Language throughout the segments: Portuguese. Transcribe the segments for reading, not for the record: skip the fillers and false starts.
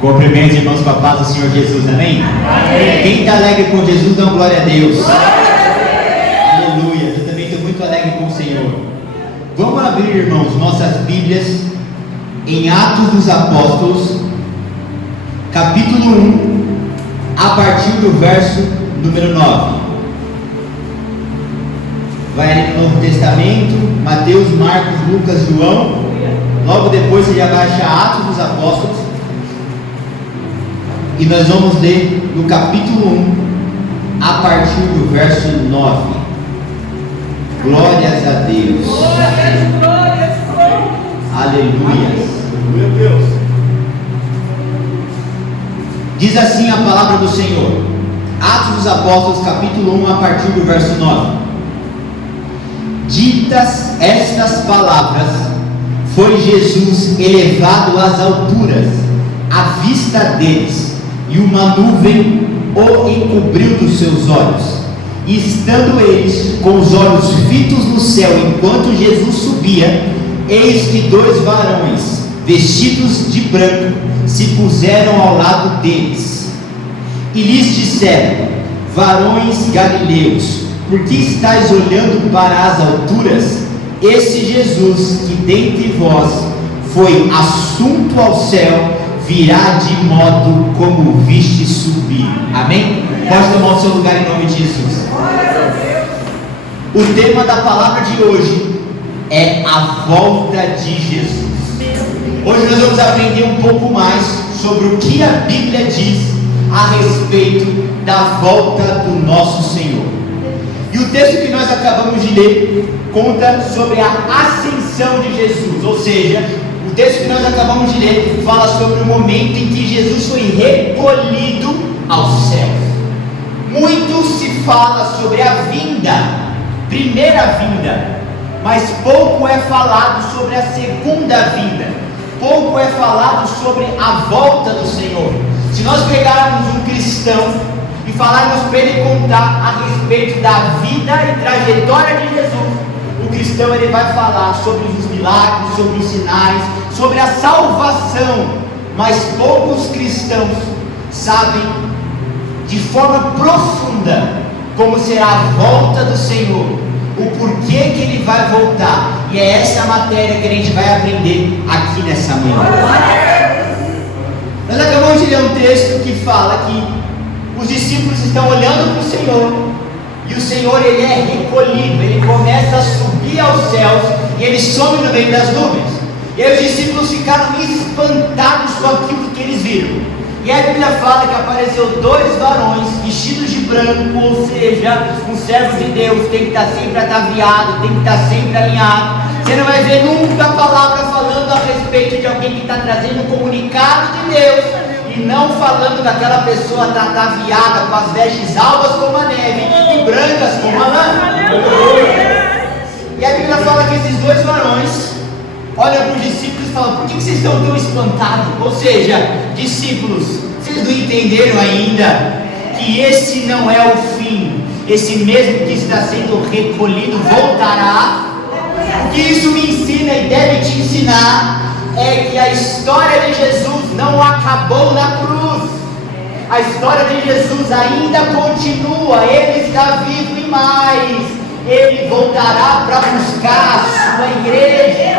Cumprimente, irmãos, com a paz do Senhor Jesus, amém? Amém. Quem está alegre com Jesus, dá glória a Deus. Aleluia. Eu também estou muito alegre com o Senhor. Vamos abrir, irmãos, nossas Bíblias em Atos dos Apóstolos, capítulo 1, a partir do verso número 9. Vai ali no Novo Testamento, Mateus, Marcos, Lucas, João. Logo depois você já vai achar Atos dos Apóstolos. E nós vamos ler no capítulo 1, a partir do verso 9. Glórias a Deus. Glórias. Aleluia. Meu Deus. Diz assim a palavra do Senhor. Atos dos Apóstolos, capítulo 1, a partir do verso 9. Ditas estas palavras, foi Jesus elevado às alturas, à vista deles, e uma nuvem o encobriu dos seus olhos. E estando eles com os olhos fitos no céu, enquanto Jesus subia, eis que dois varões, vestidos de branco, se puseram ao lado deles, e lhes disseram: varões galileus, por que estáis olhando para as alturas? Esse Jesus que dentre vós foi assunto ao céu, virá de modo como viste subir. Amém? Pode tomar o seu lugar em nome de Jesus. O tema da palavra de hoje é a volta de Jesus. Hoje nós vamos aprender um pouco mais sobre o que a Bíblia diz a respeito da volta do nosso Senhor. E o texto que nós acabamos de ler conta sobre a ascensão de Jesus, ou seja, o texto que nós acabamos de ler fala sobre o momento em que Jesus foi recolhido aos céus. Muito se fala sobre a vinda, primeira vinda, mas pouco é falado sobre a segunda vinda, pouco é falado sobre a volta do Senhor. Se nós pegarmos um cristão e falarmos para ele contar a respeito da vida e trajetória de Jesus, o cristão ele vai falar sobre os milagres, sobre os sinais, sobre a salvação, mas poucos cristãos sabem de forma profunda como será a volta do Senhor, o porquê que ele vai voltar, e é essa matéria que a gente vai aprender aqui nessa manhã. Nós acabamos de ler um texto que fala que os discípulos estão olhando para o Senhor, e o Senhor ele é recolhido, ele começa a subir aos céus, e ele some no meio das nuvens. E aí os discípulos ficaram espantados com aquilo que eles viram. E a Bíblia fala que apareceu dois varões vestidos de branco, ou seja, um servo de Deus tem que estar sempre ataviado, tem que estar sempre alinhado. Você não vai ver nunca a palavra falando a respeito de alguém que está trazendo um comunicado de Deus, e não falando que aquela pessoa está ataviada com as vestes alvas como a neve e brancas como a lã. E a Bíblia fala que esses dois varões olham para os discípulos e falam: por que vocês estão tão espantados? Ou seja, discípulos, vocês não entenderam ainda que esse não é o fim, esse mesmo que está sendo recolhido voltará. O que isso me ensina e deve te ensinar é que a história de Jesus não acabou na cruz. A história de Jesus ainda continua, ele está vivo e mais, ele voltará para buscar a sua igreja.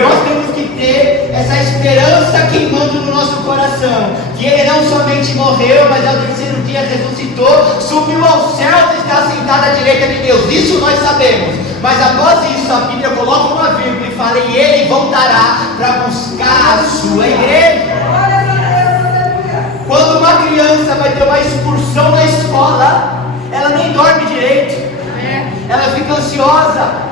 Nós temos que ter essa esperança queimando no nosso coração, que ele não somente morreu, mas ao terceiro dia ressuscitou, subiu aos céus e está sentado à direita de Deus. Isso nós sabemos, mas após isso a Bíblia coloca uma vírgula e fala: e ele voltará para buscar a sua igreja. Quando uma criança vai ter uma excursão na escola, ela nem dorme direito, ela fica ansiosa.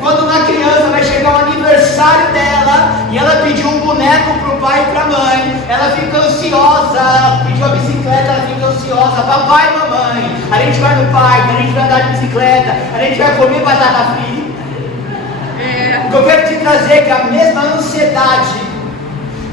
Quando uma criança vai chegar o aniversário dela e ela pediu um boneco para o pai e para a mãe, ela fica ansiosa. Pediu a bicicleta, ela fica ansiosa. Papai e mamãe, a gente vai no parque, a gente vai andar de bicicleta, a gente vai comer batata frita. O que eu quero te trazer é que a mesma ansiedade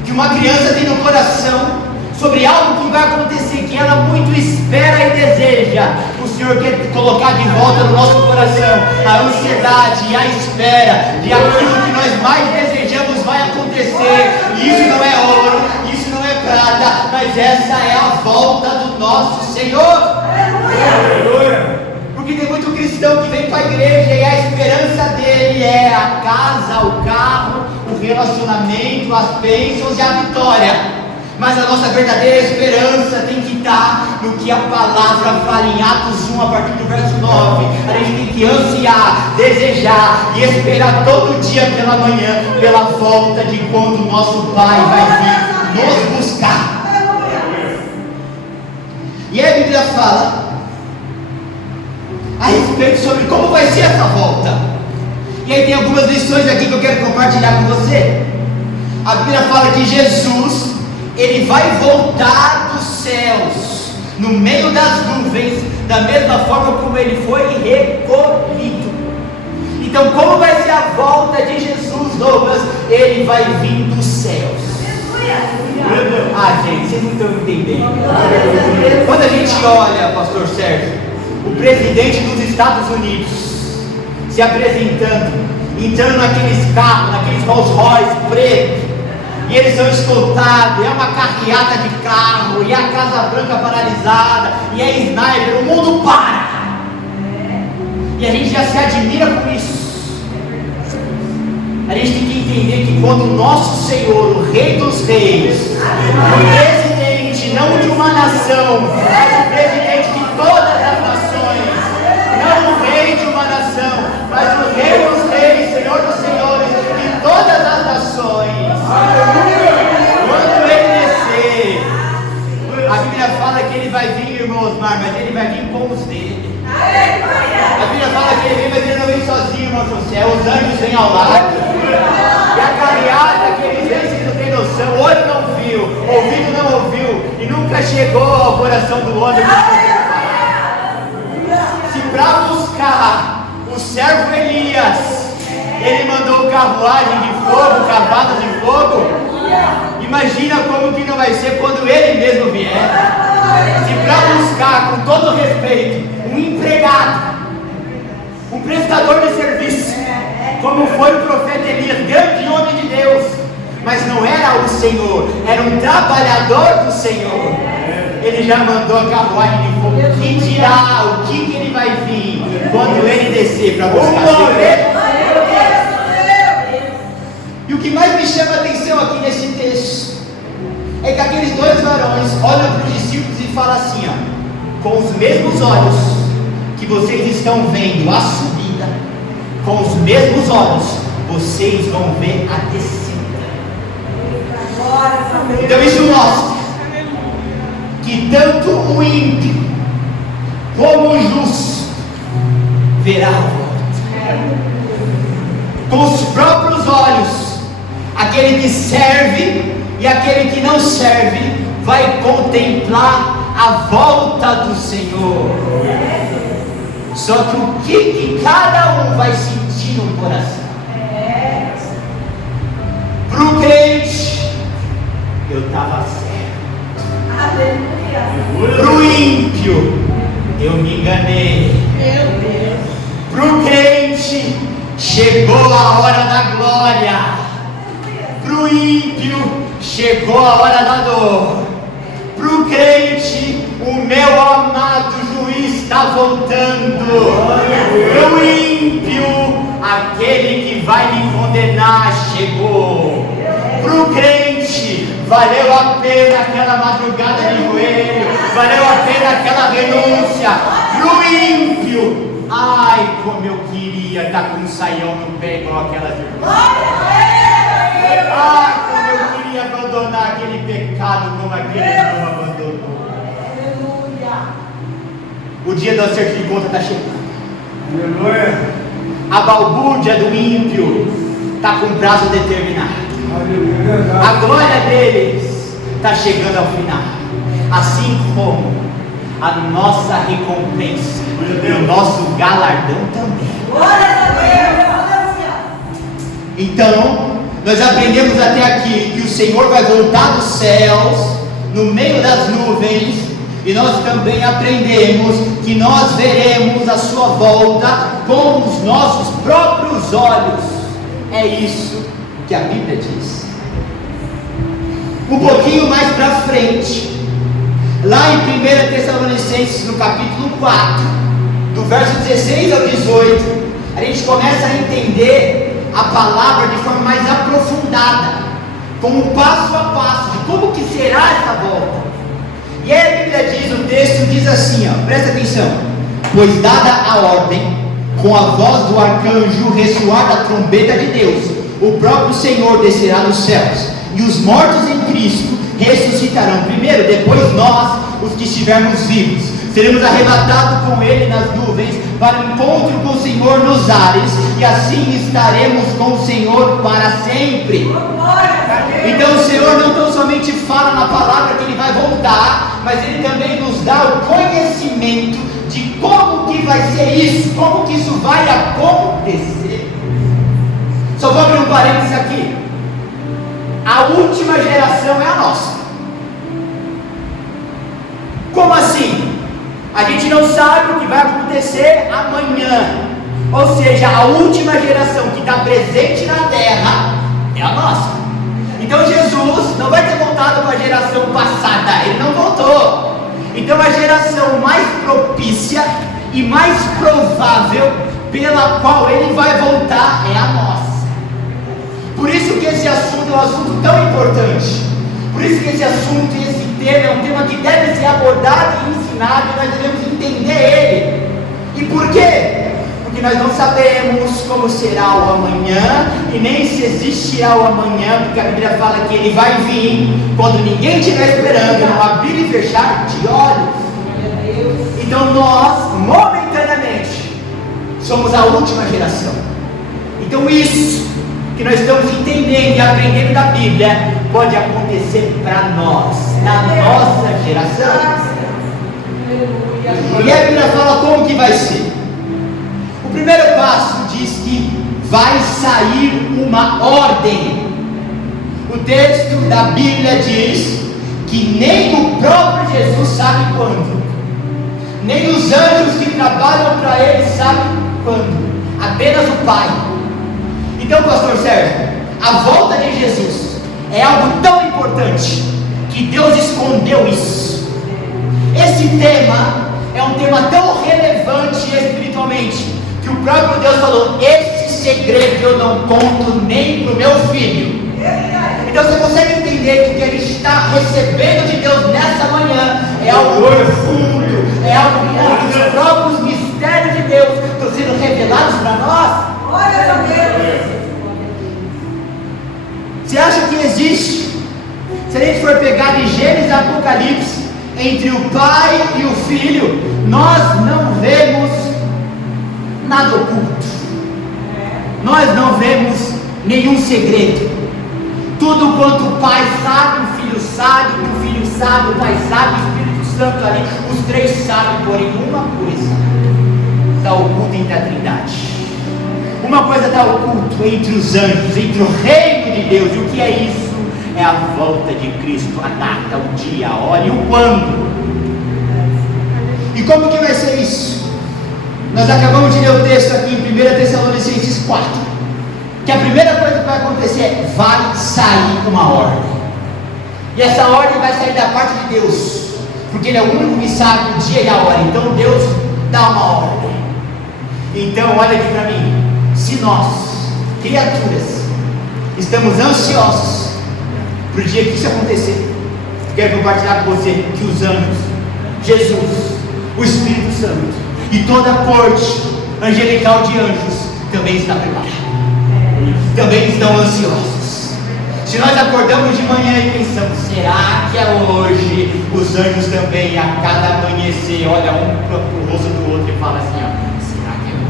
que uma criança tem no coração sobre algo que vai acontecer, que ela muito espera e deseja, o Senhor quer colocar de volta no nosso coração a ansiedade e a espera de aquilo que nós mais desejamos vai acontecer. E isso não é ouro, isso não é prata, mas essa é a volta do nosso Senhor. Porque tem muito cristão que vem para a igreja e a esperança dele é a casa, o carro, o relacionamento, as bênçãos e a vitória. Mas a nossa verdadeira esperança tem que estar no que a palavra fala em Atos 1, a partir do verso 9. A gente tem que ansiar, desejar e esperar todo dia pela manhã, pela volta de quando o nosso Pai vai vir nos buscar. E aí a Bíblia fala a respeito sobre como vai ser essa volta. E aí tem algumas lições aqui que eu quero compartilhar com você. A Bíblia fala que Jesus, ele vai voltar dos céus, no meio das nuvens, da mesma forma como ele foi recolhido. Então, como vai ser a volta de Jesus, Douglas? Ele vai vir dos céus. Ah, gente, vocês não estão entendendo. Quando a gente olha, pastor Sérgio, o presidente dos Estados Unidos se apresentando, entrando naqueles carros, naqueles Rolls Royce pretos, e eles são escoltados, é uma carreata de carro, e a Casa Branca paralisada, e é sniper, o mundo para. E a gente já se admira com isso. A gente tem que entender que quando o nosso Senhor, o Rei dos Reis, o presidente não de uma nação, mas o presidente de todas as nações, não o rei de uma nação, mas o Rei dos Reis, Senhor dos Senhores, de todas as nações, quando ele descer, a Bíblia fala que ele vai vir, irmão Osmar, mas ele vai vir com os dele. A Bíblia fala que ele vem, mas ele não vem sozinho, irmão José. Os anjos vêm ao lado. E a carreata que ele vem, vocês não têm noção. O olho não viu, o ouvido não ouviu, e nunca chegou ao coração do homem. Se para buscar o servo Elias, ele mandou carruagem de fogo, cavalos de fogo, imagina como que não vai ser quando ele mesmo vier. Se para buscar, com todo respeito, um empregado, um prestador de serviço, como foi o profeta Elias, grande homem de Deus, mas não era o Senhor, era um trabalhador do Senhor, ele já mandou a carruagem de fogo. Que dirá o que ele vai vir quando ele descer para buscar segredo? E o que mais me chama a atenção aqui nesse texto é que aqueles dois varões olham para os discípulos e falam assim, ó, com os mesmos olhos que vocês estão vendo a subida, com os mesmos olhos vocês vão ver a descida. Então isso mostra que tanto o ímpio como o justo verá a volta. Com os próprios olhos, aquele que serve e aquele que não serve vai contemplar a volta do Senhor. Só que o que cada um vai sentir no coração? Para o crente, eu estava certo. Para o ímpio, eu me enganei. Para o crente, chegou a hora da glória. Para o ímpio, chegou a hora da dor. Para o crente, o meu amado juiz está voltando. Para o ímpio, aquele que vai me condenar chegou. Para o crente, valeu a pena aquela madrugada de joelho, valeu a pena aquela renúncia. Para o ímpio, ai como eu queria estar com um saião no pé igual aquelas irmãs. Ai como eu queria abandonar aquele pecado como aquele irmão abandonou. O dia do acerto de conta está chegando. A balbúrdia do ímpio está com prazo determinado. A glória deles está chegando ao final, assim como a nossa recompensa e o nosso galardão também. Então, nós aprendemos até aqui que o Senhor vai voltar dos céus, no meio das nuvens, e nós também aprendemos que nós veremos a sua volta com os nossos próprios olhos. É isso que a Bíblia diz. Um pouquinho mais para frente, Lá em 1 Tessalonicenses, no capítulo 4, do verso 16 ao 18, a gente começa a entender a palavra de forma mais aprofundada, como passo a passo, de como que será essa volta. E aí a Bíblia diz, o texto diz assim, presta atenção: pois dada a ordem, com a voz do arcanjo, ressoar da trombeta de Deus, o próprio Senhor descerá dos céus, e os mortos em Cristo ressuscitarão primeiro, depois nós, os que estivermos vivos, seremos arrebatados com Ele nas nuvens, para o encontro com o Senhor nos ares, e assim estaremos com o Senhor para sempre. Então o Senhor não tão somente fala na palavra que Ele vai voltar, mas Ele também nos dá o conhecimento de como que vai ser isso, como que isso vai acontecer. Só vou abrir um parênteses aqui. A última geração é a nossa. Como assim? A gente não sabe o que vai acontecer amanhã. Ou seja, a última geração que está presente na terra é a nossa. Então Jesus não vai ter voltado para a geração passada, Ele não voltou. Então a geração mais propícia e mais provável pela qual Ele vai voltar é a nossa. Por isso que esse assunto é um assunto tão importante. Por isso que esse assunto e esse tema é um tema que deve ser abordado e ensinado, e nós devemos entender ele. E por quê? Porque nós não sabemos como será o amanhã, e nem se existirá o amanhã, porque a Bíblia fala que ele vai vir quando ninguém estiver esperando, não abrir e fechar de olhos. Então nós, momentaneamente, somos a última geração. Então isso que nós estamos entendendo e aprendendo da Bíblia pode acontecer para nós, na nossa geração. E a Bíblia fala como que vai ser. O primeiro passo diz que vai sair uma ordem. O texto da Bíblia diz que nem o próprio Jesus sabe quando, nem os anjos que trabalham para Ele sabem quando, apenas o Pai. Então, pastor Sérgio, a volta de Jesus é algo tão importante que Deus escondeu isso. Esse tema é um tema tão relevante espiritualmente que o próprio Deus falou: esse segredo eu não conto nem para o meu filho. Então você consegue entender que o que a gente está recebendo de Deus nessa manhã é algo profundo, é algo que os próprios mistérios de Deus estão sendo revelados para nós. Glória a Deus. Você acha que existe, se a gente for pegar de Gênesis e Apocalipse, entre o Pai e o Filho, nós não vemos nada oculto, nós não vemos nenhum segredo. Tudo quanto o Pai sabe, o Filho sabe, o Filho sabe, o Pai sabe, o Espírito Santo ali, os três sabem. Porém uma coisa está oculta entre a Trindade. Uma coisa está oculta entre os anjos, entre o reino de Deus. E o que é isso? É a volta de Cristo, a data, o dia, a hora e o quando. E como que vai ser isso? Nós acabamos de ler o texto aqui em 1 Tessalonicenses 4, que a primeira coisa que vai acontecer é: vai sair uma ordem. E essa ordem vai sair da parte de Deus, porque Ele é o único que sabe o dia e a hora. Então Deus dá uma ordem. Então olha aqui para mim. Se nós, criaturas, estamos ansiosos para o dia que isso acontecer, quero compartilhar com você que os anjos, Jesus, o Espírito Santo e toda a corte angelical de anjos também está preparada, também estão ansiosos. Se nós acordamos de manhã e pensamos: será que é hoje? Os anjos também, a cada amanhecer, olha um para o rosto do outro e fala assim: será que é hoje?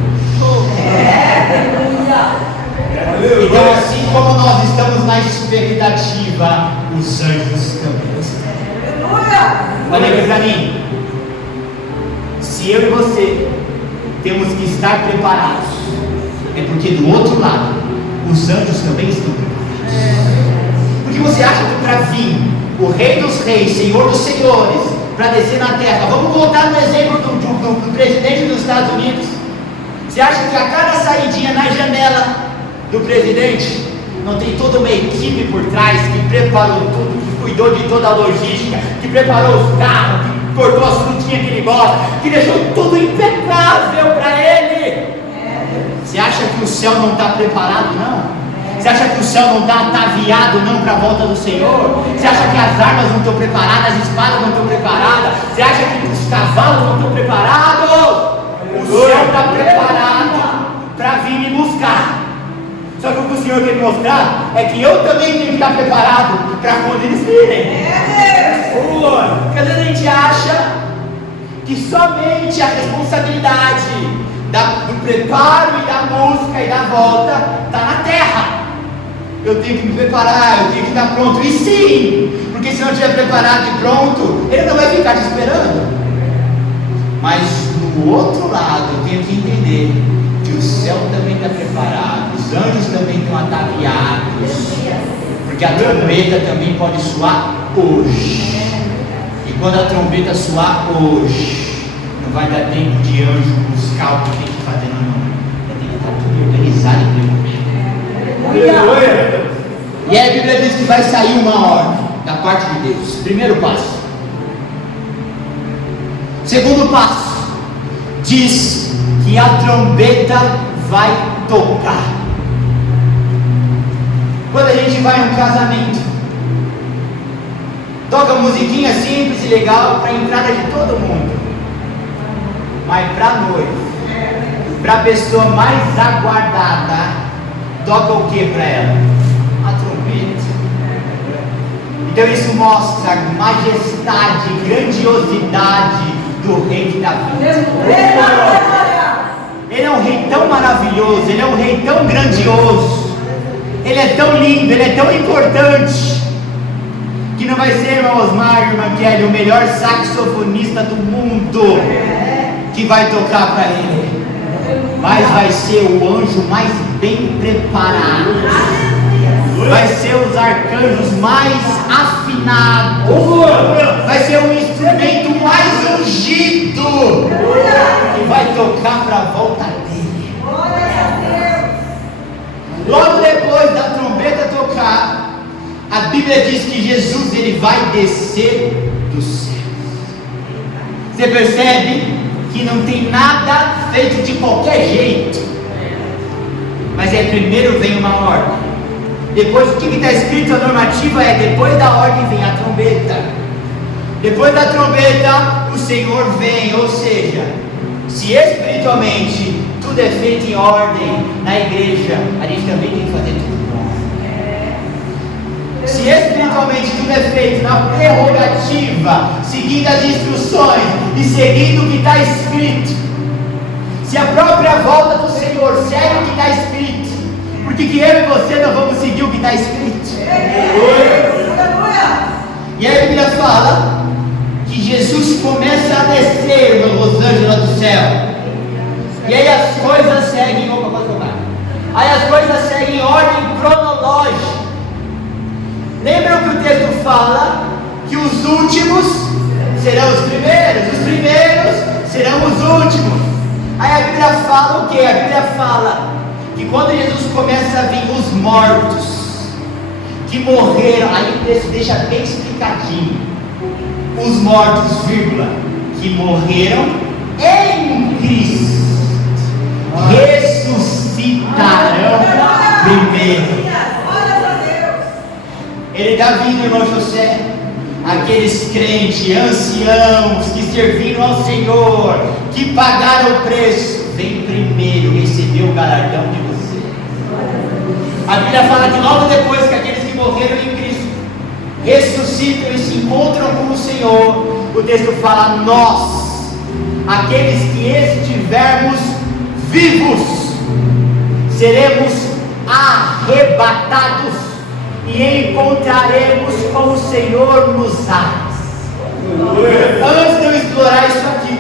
Então, assim como nós estamos na expectativa, os anjos também estão. Olha aqui para mim. Se eu e você temos que estar preparados, é porque do outro lado os anjos também estão preparados. Porque você acha que para vir o Rei dos Reis, Senhor dos Senhores, para descer na terra, vamos voltar no exemplo do presidente dos Estados Unidos. Você acha que a cada saidinha na janela do presidente não tem toda uma equipe por trás que preparou tudo, que cuidou de toda a logística, que preparou os carros, que cortou as frutinhas que ele gosta, que deixou tudo impecável para ele. Você acha que o céu não está preparado, não? Você acha que o céu não está ataviado, não, para a volta do Senhor? Você acha que as armas não estão preparadas, as espadas não estão preparadas? Você acha que os cavalos não estão preparados? O céu está preparado para vir me buscar. Só que o que o Senhor quer me mostrar é que eu também tenho que estar preparado para quando eles virem. Porque às vezes a gente acha que somente a responsabilidade do preparo e da busca e da volta está na terra. Eu tenho que me preparar, eu tenho que estar pronto. E sim, porque se não estiver preparado e pronto, ele não vai ficar te esperando. Mas no outro lado, eu tenho que entender que o céu também está preparado, os anjos também estão ataviados, porque a trombeta também pode soar hoje. E quando a trombeta soar hoje, não vai dar tempo de anjo buscar o que tem que fazer, não. Vai ter que estar tudo organizado e preparado. E aí a Bíblia diz que vai sair uma ordem da parte de Deus. Primeiro passo. Segundo passo, diz que a trombeta vai tocar. Quando a gente vai em um casamento, toca musiquinha simples e legal para a entrada de todo mundo. Mas para a noiva, para a pessoa mais aguardada, toca o que para ela? A trombeta. Então isso mostra a majestade, grandiosidade do rei que está vindo. Ele é um rei tão maravilhoso, ele é um rei tão grandioso, ele é tão lindo, ele é tão importante, que não vai ser, irmão Osmar, irmã Kelly, o melhor saxofonista do mundo que vai tocar para ele, mas vai ser o anjo mais bem preparado, vai ser os arcanjos mais afinados, vai ser o instrumento mais ungido que vai tocar para a volta dele. Logo depois da trombeta tocar, a Bíblia diz que Jesus ele vai descer do céu. Você percebe que não tem nada feito de qualquer jeito, mas primeiro vem uma ordem. Depois o que está escrito, a normativa depois da ordem vem a trombeta. Depois da trombeta o Senhor vem. Ou seja, se espiritualmente tudo é feito em ordem na igreja, a gente também tem que fazer tudo bom. Se espiritualmente tudo é feito na prerrogativa, seguindo as instruções e seguindo o que está escrito, se a própria volta do Senhor segue o que está escrito, por que eu e você não vamos seguir o que está escrito? E aí a Bíblia fala que Jesus começa a descer no Rosângela do céu. E aí as coisas seguem. Aí as coisas seguem em ordem cronológica. Lembram que o texto fala que os últimos serão os primeiros serão os últimos. Aí a Bíblia fala o que? A Bíblia fala que quando Jesus começa a vir os mortos que morreram, aí o texto deixa bem explicadinho, os mortos, vírgula, que morreram em Cristo ressuscitarão primeiro. Ele está vindo, irmão José, aqueles crentes, anciãos que serviram ao Senhor, que pagaram o preço, vem primeiro receber o galardão de você. A Bíblia fala que logo depois que aqueles que morreram em Cristo ressuscitam e se encontram com o Senhor, o texto fala: nós, aqueles que estivermos vivos, seremos arrebatados e encontraremos com o Senhor nos ares. Antes de eu explorar isso aqui,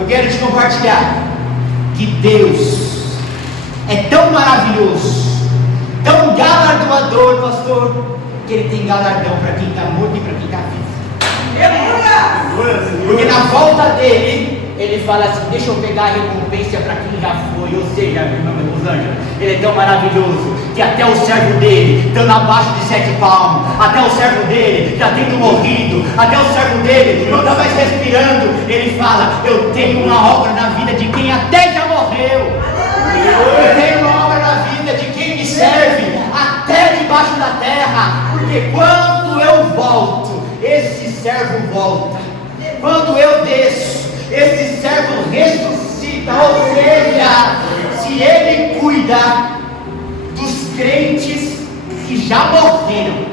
eu quero te compartilhar que Deus é tão maravilhoso, tão galardoador, pastor, que Ele tem galardão para quem está morto e para quem está vivo. Porque na volta dele, Ele fala assim: deixa eu pegar a recompensa para quem já foi. Ou seja, irmã Rosângela, Ele é tão maravilhoso que até o servo dele, estando abaixo de 7 palmos, até o servo dele, já tendo morrido, até o servo dele, não está mais respirando, ele fala: eu tenho uma obra na vida de quem até já morreu, eu tenho uma obra na vida de quem me serve, até debaixo da terra, porque quando eu volto, esse servo volta, quando eu desço, esse servo ressuscita, ou seja, se ele cuida dos crentes que já morreram,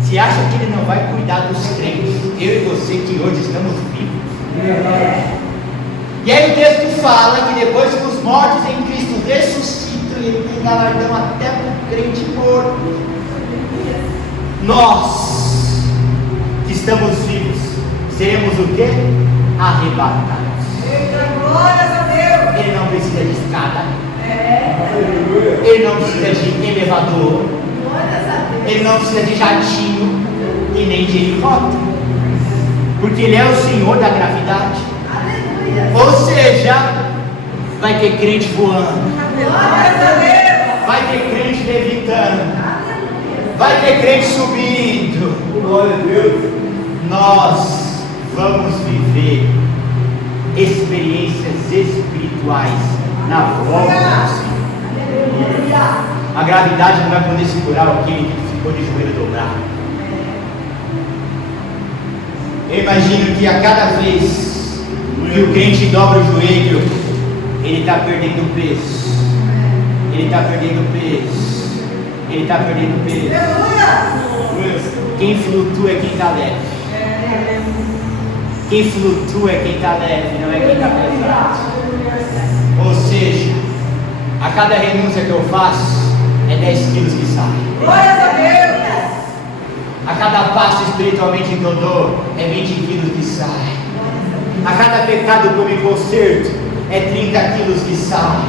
você acha que ele não vai cuidar dos crentes, eu e você que hoje estamos vivos? E aí o texto fala que depois que os mortos em Cristo ressuscitam, ele tem galardão até para o crente morto. Nós que estamos vivos seremos o quê? Arrebatados. Glórias a Deus. Ele não precisa de escada, ele não precisa de elevador, ele não precisa de jatinho e nem de helicóptero, porque ele é o Senhor da gravidade. Ou seja, vai ter crente voando, vai ter crente levitando, vai ter crente subindo. Glória a Deus. Nós vamos viver experiências espirituais na volta do Senhor. A gravidade não vai poder segurar aquele que ficou de joelho dobrado. Eu imagino que a cada vez que o crente dobra o joelho, ele está perdendo peso, ele está perdendo peso, ele está perdendo peso. Quem flutua é quem está leve. Quem flutua é quem está leve, não é quem está pesado. Ou seja, a cada renúncia que eu faço é 10 quilos que saem. Glórias a Deus. A cada passo espiritualmente que eu dou é 20 quilos que saem. A cada pecado que eu me conserto é 30 quilos que saem.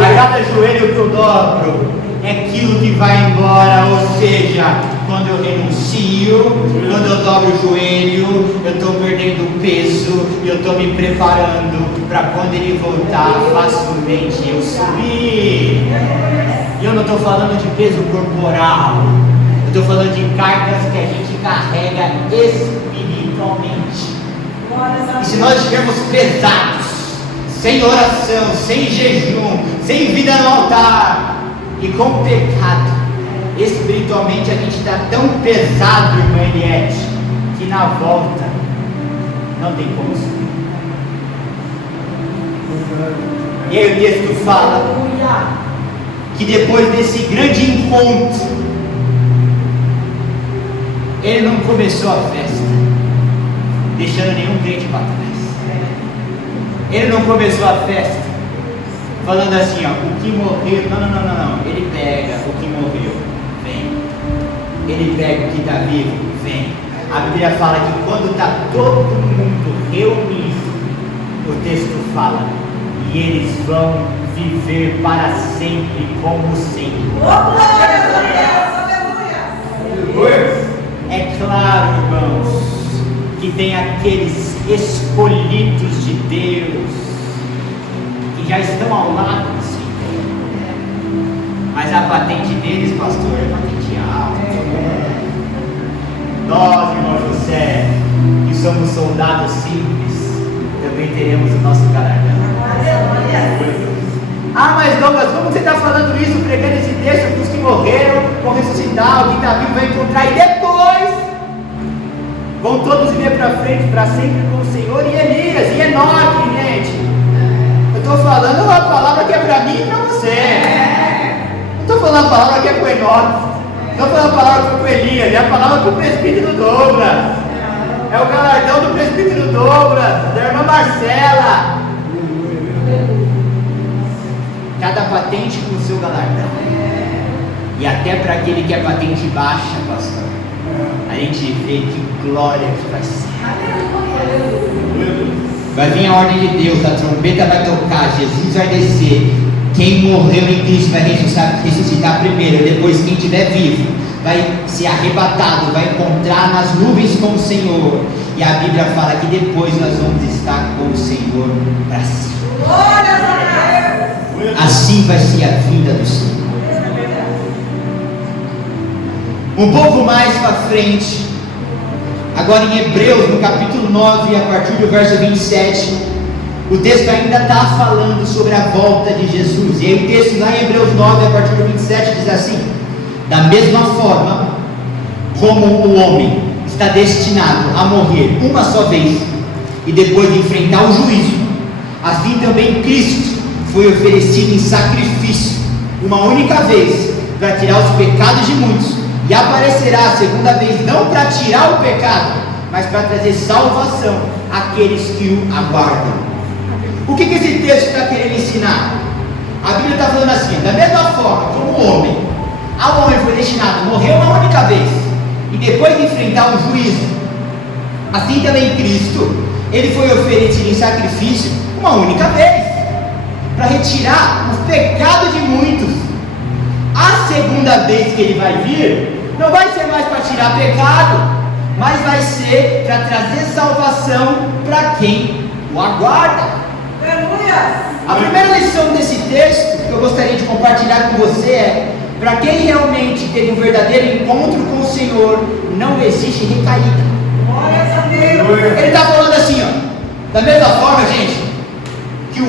A cada joelho que eu dobro é aquilo que vai embora. Ou seja, quando eu renuncio, quando eu dobro o joelho, eu estou perdendo peso e eu estou me preparando para quando ele voltar facilmente eu subir. E eu não estou falando de peso corporal, eu estou falando de cargas que a gente carrega espiritualmente. E se nós estivermos pesados, sem oração, sem jejum, sem vida no altar e com pecado, espiritualmente a gente está tão pesado, irmã Eliette, que na volta não tem como subir. E aí o texto fala que depois desse grande encontro, ele não começou a festa deixando nenhum crente para trás. Ele não começou a festa falando assim, ó, o que morreu, não, ele pega o que morreu, vem. Ele pega o que está vivo, vem. A Bíblia fala que quando está todo mundo reunido, o texto fala, e eles vão viver para sempre como Senhor. É claro, irmãos, que tem aqueles escolhidos de Deus que já estão ao lado do Senhor, mas a patente deles, pastor, é patente alta. Nós, irmão José, que somos soldados simples, também teremos o nosso galardão. Ah, mas Douglas, como você está falando isso, pregando esse texto que os que morreram vão ressuscitar, o que está vivo vai encontrar, e depois vão todos vir para frente, para sempre com o Senhor, e Elias, e Enoque, gente. Eu estou falando uma palavra que é para mim e para você. Não estou falando a palavra que é para o Enoque, não estou falando a palavra que é para o Elias, é a palavra para o presbítero Douglas. É o galardão do presbítero Douglas, da irmã Marcela. Cada patente com o seu galardão. E até para aquele que é patente baixa, pastor, a gente vê que glória que vai ser. Vai vir a ordem de Deus, a trombeta vai tocar, Jesus vai descer. Quem morreu em Cristo vai ressuscitar primeiro, depois quem estiver vivo vai ser arrebatado, vai encontrar nas nuvens com o Senhor. E a Bíblia fala que depois nós vamos estar com o Senhor para sempre. Assim vai ser a vinda do Senhor. Um pouco mais para frente, agora em Hebreus, no capítulo 9, a partir do verso 27, o texto ainda está falando sobre a volta de Jesus. E aí o texto lá em Hebreus 9, a partir do 27, diz assim: da mesma forma como o homem está destinado a morrer uma só vez e depois de enfrentar o juízo, assim também Cristo foi oferecido em sacrifício uma única vez para tirar os pecados de muitos, e aparecerá a segunda vez não para tirar o pecado, mas para trazer salvação àqueles que o aguardam. O que esse texto está querendo ensinar? A Bíblia está falando assim: da mesma forma como o homem, ao homem foi destinado a morrer uma única vez e depois de enfrentar o juízo, assim também Cristo, ele foi oferecido em sacrifício uma única vez para retirar os pecados de muitos. A segunda vez que ele vai vir não vai ser mais para tirar pecado, mas vai ser para trazer salvação para quem o aguarda. Aleluia! A primeira lição desse texto que eu gostaria de compartilhar com você é: para quem realmente teve um verdadeiro encontro com o Senhor, não existe recaída. Glórias a Deus! Ele está falando assim, ó, da mesma forma, gente, que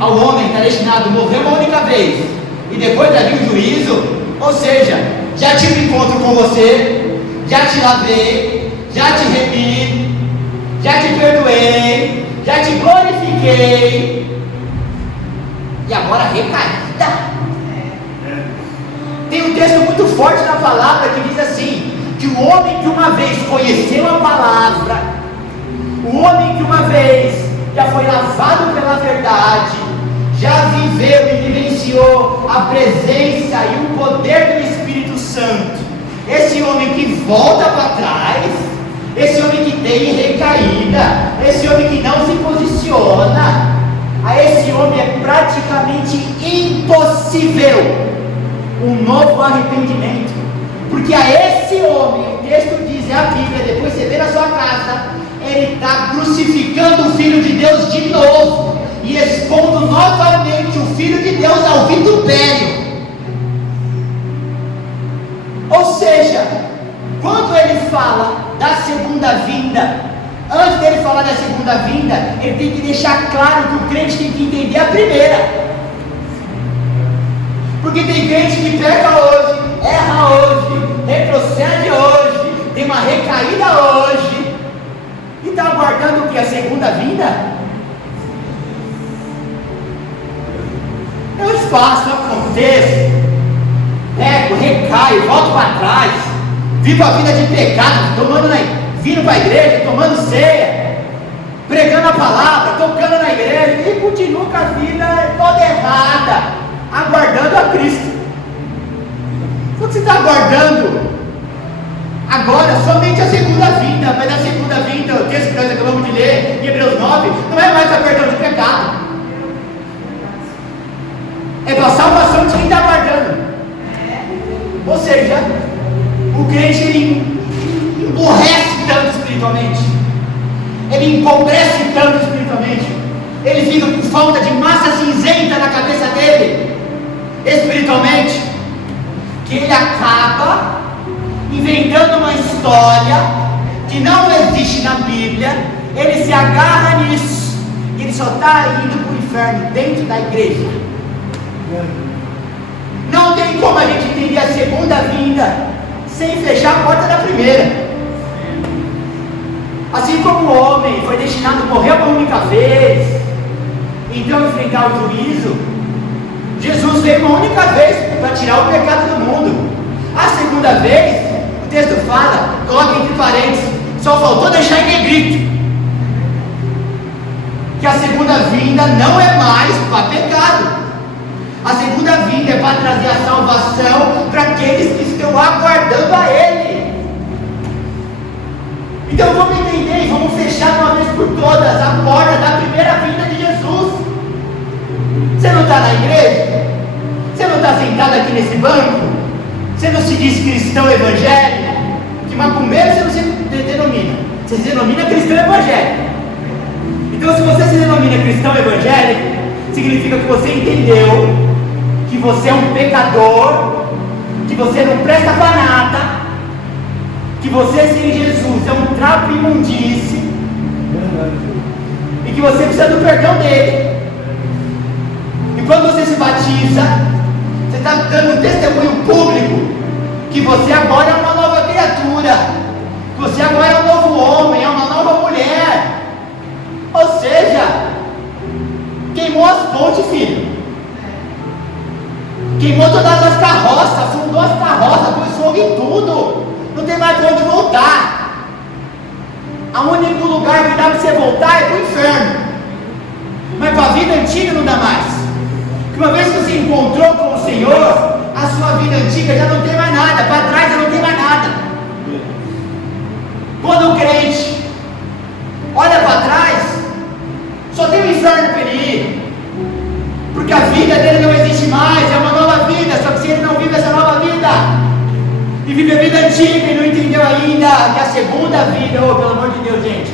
ao homem está destinado a morrer uma única vez e depois vai vir o juízo. Ou seja, já tive encontro com você, já te lavei, já te remi, já te perdoei, já te glorifiquei, e agora recaída. Tem um texto muito forte na palavra que diz assim: que o homem que uma vez conheceu a palavra, o homem que uma vez já foi lavado pela verdade, já viveu e vivenciou a presença e o poder do Espírito Santo, esse homem que volta para trás, esse homem que tem recaída, esse homem que não se posiciona, a esse homem é praticamente impossível um novo arrependimento, porque a esse homem, o texto diz, é a Bíblia, depois você vê na sua casa, ele está crucificando o Filho de Deus de novo, e expondo novamente o Filho de Deus ao vitupério. Ou seja, quando ele fala da segunda vinda, antes dele falar da segunda vinda, ele tem que deixar claro que o crente tem que entender a primeira. Porque tem crente que peca hoje, erra hoje, retrocede hoje, tem uma recaída hoje, e está aguardando o que? A segunda vinda? Eu faço, aconteço, peco, recaio, volto para trás, vivo a vida de pecado, vindo para a igreja, tomando ceia, pregando a palavra, tocando na igreja, e continuo com a vida toda errada, aguardando a Cristo. Só que você está aguardando agora somente a segunda vinda, mas a segunda vinda, o texto que nós acabamos de ler em Hebreus 9, não é mais a perdão de pecado, é para a salvação de quem está aguardando. Ou seja, o crente ele emburrece tanto espiritualmente, ele empobrece tanto espiritualmente, ele fica com falta de massa cinzenta na cabeça dele, espiritualmente, que ele acaba inventando uma história que não existe na Bíblia, ele se agarra nisso, e ele só está indo para o inferno dentro da igreja. Não tem como a gente entender a segunda vinda sem fechar a porta da primeira. Assim como o homem foi destinado a morrer uma única vez, então enfrentar o juízo, Jesus veio uma única vez para tirar o pecado do mundo. A segunda vez, o texto fala, coloca entre parênteses, só faltou deixar em negrito, que a segunda vinda não é mais para pecado. A segunda vinda é para trazer a salvação para aqueles que estão aguardando a Ele. Então vamos entender e vamos fechar de uma vez por todas a porta da primeira vinda de Jesus. Você não está na igreja? Você não está sentado aqui nesse banco? Você não se diz cristão evangélico? Que macumbeiro você não se denomina, você se denomina cristão evangélico. Então se você se denomina cristão evangélico, significa que você entendeu que você é um pecador, que você não presta para nada, que você sem Jesus é um trapo imundície e que você precisa do perdão dele. E quando você se batiza, você está dando um testemunho público que você agora é uma nova criatura, que você agora é um novo homem, é uma nova mulher. Ou seja, queimou as pontes, filho. Queimou todas as carroças, afundou as carroças, pôs fogo em tudo. Não tem mais para onde voltar. O único lugar que dá para você voltar é para o inferno. Mas para a vida antiga não dá mais. Porque uma vez que você encontrou com o Senhor, a sua vida antiga já não tem mais nada. Para trás já não tem mais nada. Quando o crente olha para trás, só tem o inferno para ele ir. Porque a vida dele não existe mais, é uma nova vida. Só que se ele não vive essa nova vida e vive a vida antiga e não entendeu ainda que a segunda vida, oh, pelo amor de Deus, gente,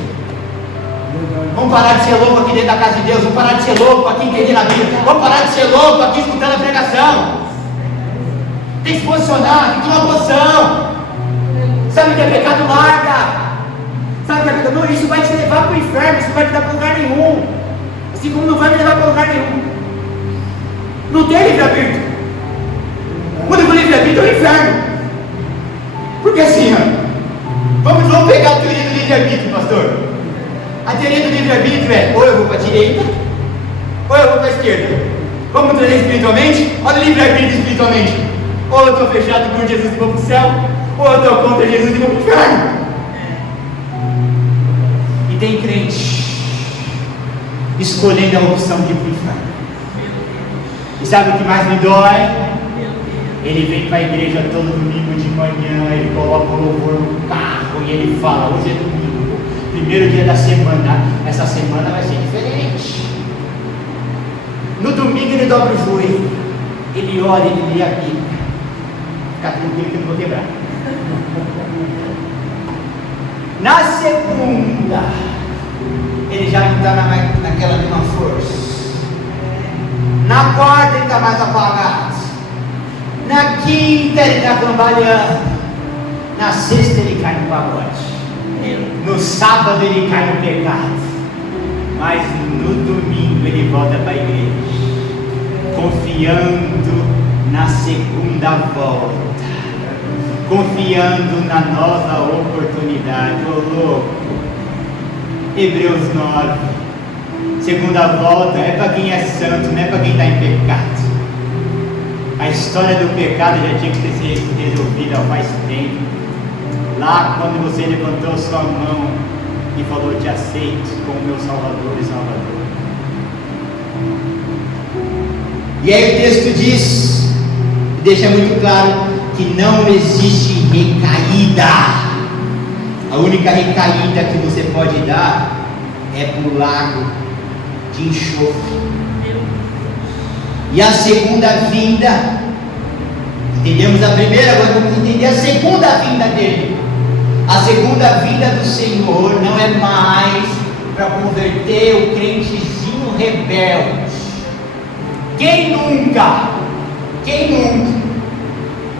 vamos parar de ser louco aqui dentro da casa de Deus, vamos parar de ser louco aqui entendendo a Bíblia, vamos parar de ser louco aqui escutando a pregação. Tem que se posicionar, tem que tomar posição. Sabe o que é pecado? Larga. Sabe o que é pecado? Não, isso vai te levar para o inferno, isso não vai te levar para lugar nenhum. Assim como não vai me levar para lugar nenhum. Não tem livre-arbítrio. O único livre-arbítrio é o inferno. Porque assim, ó, vamos pegar a teoria do livre-arbítrio, pastor. A teoria do livre-arbítrio é: ou eu vou para a direita, ou eu vou para a esquerda. Vamos trazer espiritualmente? Olha o livre-arbítrio espiritualmente. Ou eu estou fechado por Jesus e vou para o céu, ou eu estou contra Jesus e vou para o inferno. E tem crente escolhendo a opção de ir para o inferno. E sabe o que mais me dói? Ele vem para a igreja todo domingo de manhã, ele coloca o louvor no carro e ele fala: hoje é domingo, primeiro dia da semana, essa semana vai ser diferente. No domingo ele dobra o joelho, ele ora, ele lê a Bíblia. Fica tranquilo que eu não vou quebrar. Na segunda, ele já não está naquela mesma força. Na quarta ele está mais apagado. Na quinta ele está cambaleando. Na sexta ele cai no pagode. No sábado ele cai no pecado. Mas no domingo ele volta para a igreja, confiando na segunda volta, confiando na nova oportunidade. Ô louco, Hebreus 9, segunda volta é para quem é santo, não é para quem está em pecado. A história do pecado já tinha que ter sido resolvida há faz tempo. Lá quando você levantou sua mão e falou: te aceito como meu Salvador e Salvador. E aí o texto diz, deixa muito claro, que não existe recaída. A única recaída que você pode dar é para o lago de enxofre. E a segunda vinda, entendemos a primeira, agora vamos entender a segunda vinda dele. A segunda vinda do Senhor não é mais para converter o crentezinho rebelde. Quem nunca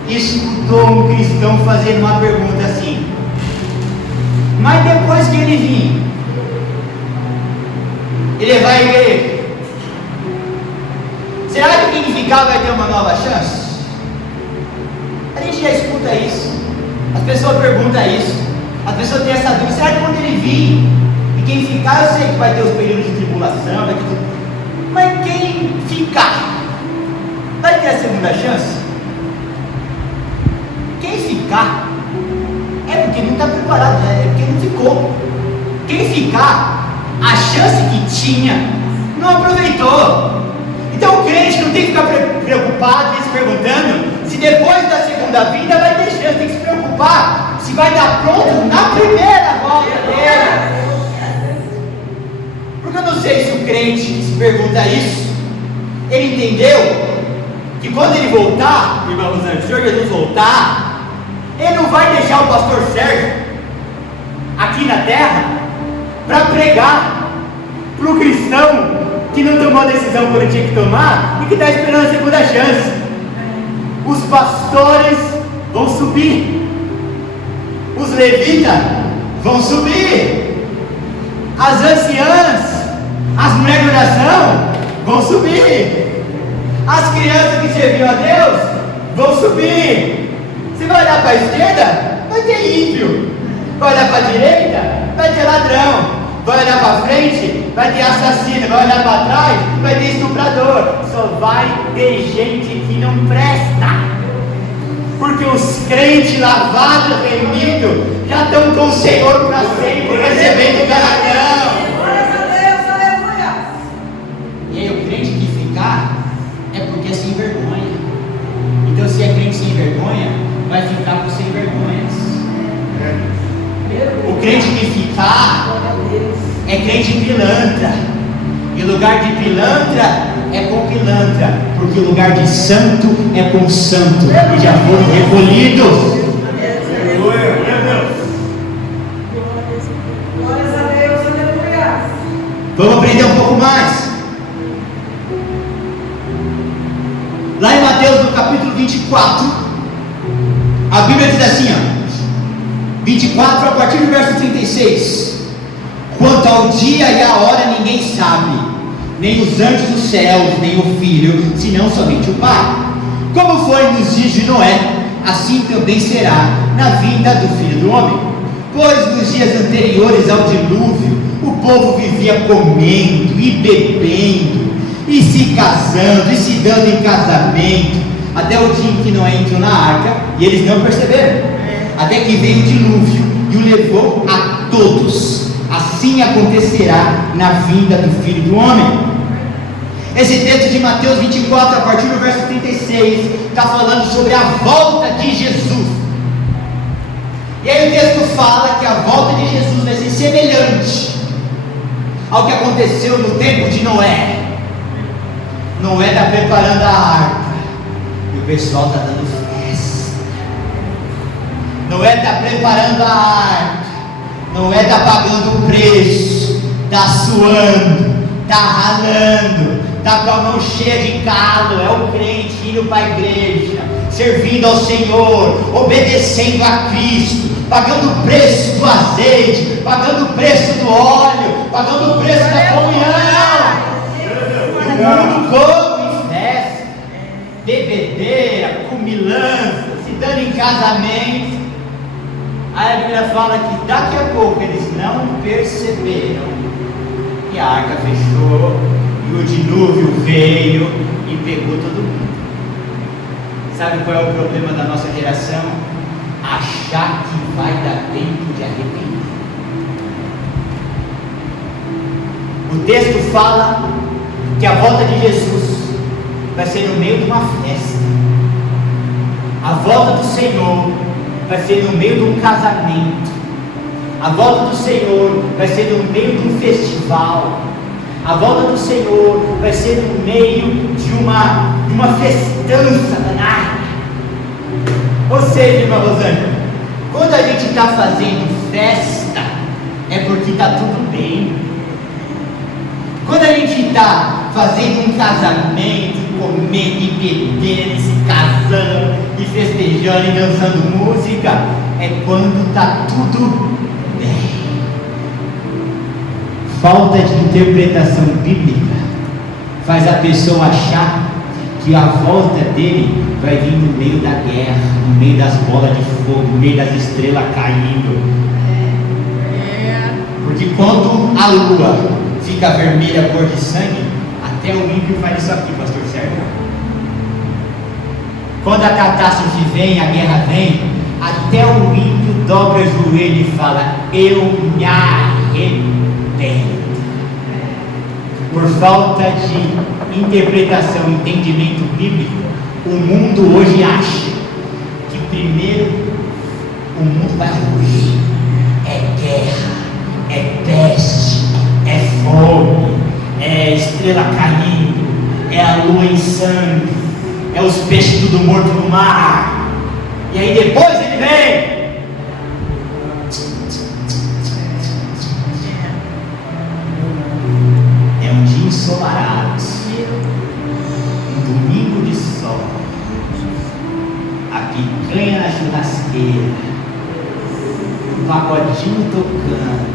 escutou um cristão fazendo uma pergunta assim: mas depois que ele vir, ele vai à igreja, será que quem ficar vai ter uma nova chance? A gente já escuta isso, as pessoas perguntam isso, as pessoas têm essa dúvida: será que quando ele vir e quem ficar, eu sei que vai ter os períodos de tribulação, vai ter tudo, mas quem ficar vai ter a segunda chance? Quem ficar é porque não está preparado, é porque não ficou. Quem ficar, a chance que tinha, não aproveitou. Então o crente não tem que ficar preocupado e se perguntando se depois da segunda vinda vai ter chance. Tem que se preocupar se vai dar pronto na primeira volta dele. Porque eu não sei se o crente que se pergunta isso, ele entendeu que quando ele voltar, irmãos, se o Senhor Jesus voltar, ele não vai deixar o pastor Sérgio aqui na terra para pregar para o cristão que não tomou a decisão quando tinha que tomar e que está esperando a segunda chance. Os pastores vão subir Os levitas vão subir. As anciãs, as mulheres de oração vão subir. As crianças que serviam a Deus vão subir. Você vai olhar para a esquerda, vai ter ímpio. Vai olhar para a direita, vai ter ladrão. Vai olhar para frente, vai ter assassino. Vai olhar para trás, vai ter estuprador. Só vai ter gente que não presta. Porque os crentes lavados, remidos, já estão com o Senhor para sempre, recebendo galardão. Glória a Deus, aleluia. E aí o crente que ficar é porque é sem vergonha. Então se é crente sem vergonha, vai ficar com sem vergonhas. O crente que ficar é crente pilantra. E o lugar de pilantra é com pilantra, porque o lugar de santo é com santo, e já foram recolhidos. Glórias a Deus, aleluia. Vamos aprender um pouco mais. Lá em Mateus, no capítulo 24, a Bíblia diz assim, 24 a partir do verso 36. Quanto ao dia e à hora ninguém sabe, nem os anjos dos céus, nem o Filho, senão somente o Pai. Como foi nos dias de Noé, assim também será na vinda do Filho do Homem. Pois nos dias anteriores ao dilúvio, o povo vivia comendo e bebendo, e se casando, e se dando em casamento, até o dia em que Noé entrou na arca, e eles não perceberam, até que veio o dilúvio, e o levou a todos. Assim acontecerá na vinda do Filho do Homem. Esse texto de Mateus 24, a partir do verso 36, está falando sobre a volta de Jesus. E aí o texto fala que a volta de Jesus vai ser semelhante ao que aconteceu no tempo de Noé. Noé está preparando a arca, e o pessoal está dando festa. Noé está preparando a arca, Noé está pagando o preço, está suando, está ralando, está com a mão cheia de calo. É o crente indo para a igreja, servindo ao Senhor, obedecendo a Cristo, pagando o preço do azeite, pagando o preço do óleo, pagando o preço da comunhão. E o mundo come em festa, bebedeira, comilança, se dando em casamento. Aí a Bíblia fala que daqui a pouco eles não perceberam, e a arca fechou, e o dilúvio veio e pegou todo mundo. Sabe qual é o problema da nossa geração? Achar que vai dar tempo de arrepender. O texto fala que a volta de Jesus vai ser no meio de uma festa. A volta do Senhor vai ser no meio de um casamento. A volta do Senhor vai ser no meio de um festival. A volta do Senhor vai ser no meio de uma festança danada. Ou seja, irmã Rosângela, quando a gente está fazendo festa, é porque está tudo bem. Quando a gente está fazendo um casamento, comendo e bebendo, se casando e festejando e dançando música, é quando está tudo bem. Falta de interpretação bíblica faz a pessoa achar que a volta dele vai vir no meio da guerra, no meio das bolas de fogo, no meio das estrelas caindo. Porque quando a lua fica vermelha, cor de sangue, até o ímpio faz isso aqui, pastor Sérgio. Quando a catástrofe vem, a guerra vem, até o ímpio dobra o joelho e fala: eu me arrependo. Por falta de interpretação, entendimento bíblico, o mundo hoje acha que primeiro o mundo vai ruir. É guerra, é peste, é fome, é estrela caindo, é a lua em sangue, é os peixes tudo morto no mar. E aí depois ele vem. É um dia ensolarado, um domingo de sol, a picanha na churrasqueira, canto,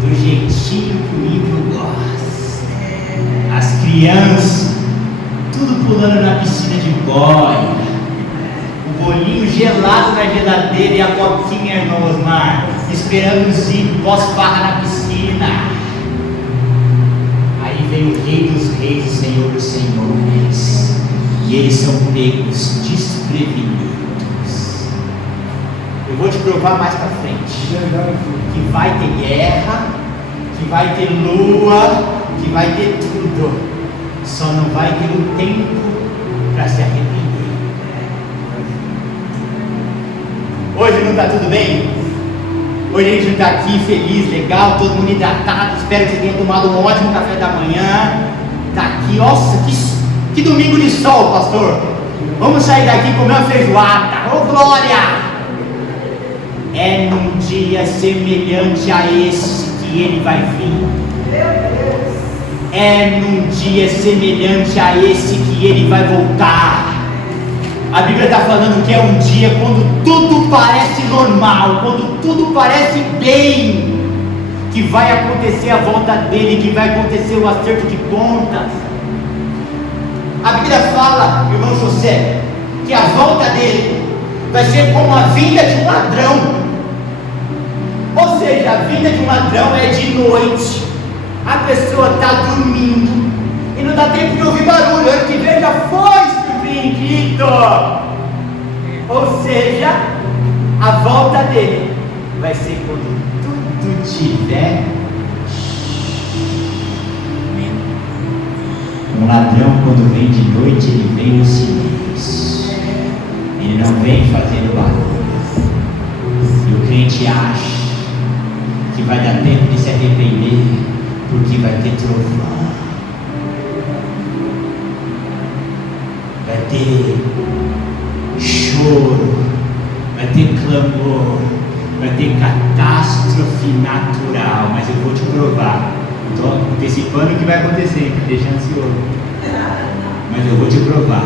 do jeitinho que o ímpio gosta. As crianças, tudo pulando na piscina de boia, o bolinho gelado na geladeira e a coquinha, irmão Osmar, esperando os ímpios pós-farra na piscina. Aí vem o Rei dos Reis e Senhor dos Senhores, e eles são pegos desprevenidos. Eu vou te provar mais pra frente que vai ter guerra, que vai ter lua, que vai ter tudo, só não vai ter o tempo para se arrepender. Hoje não está tudo bem? Hoje a gente está aqui feliz, legal, todo mundo hidratado. Espero que você tenha tomado um ótimo café da manhã. Está aqui, nossa, que domingo de sol, pastor. Vamos sair daqui e comer uma feijoada. Ô glória! É num dia semelhante a esse que ele vai vir. É num dia semelhante a esse que ele vai voltar. A Bíblia está falando que é um dia quando tudo parece normal, quando tudo parece bem, que vai acontecer a volta dele, que vai acontecer o acerto de contas. A Bíblia fala, irmão José, que a volta dele vai ser como a vinda de um ladrão. Ou seja, a vinda de um ladrão é de noite, a pessoa está dormindo e não dá tempo de ouvir barulho, ano que vem já foi surpreendido. Ou seja, a volta dele vai ser quando tudo tiver. Um ladrão, quando vem de noite, ele vem no silêncio, ele não vem fazendo barulho. E o crente acha que vai dar tempo de se arrepender, porque vai ter trovão, vai ter choro, vai ter clamor, vai ter catástrofe natural. Mas eu vou te provar, estou antecipando o que vai acontecer, me deixa ansioso, mas eu vou te provar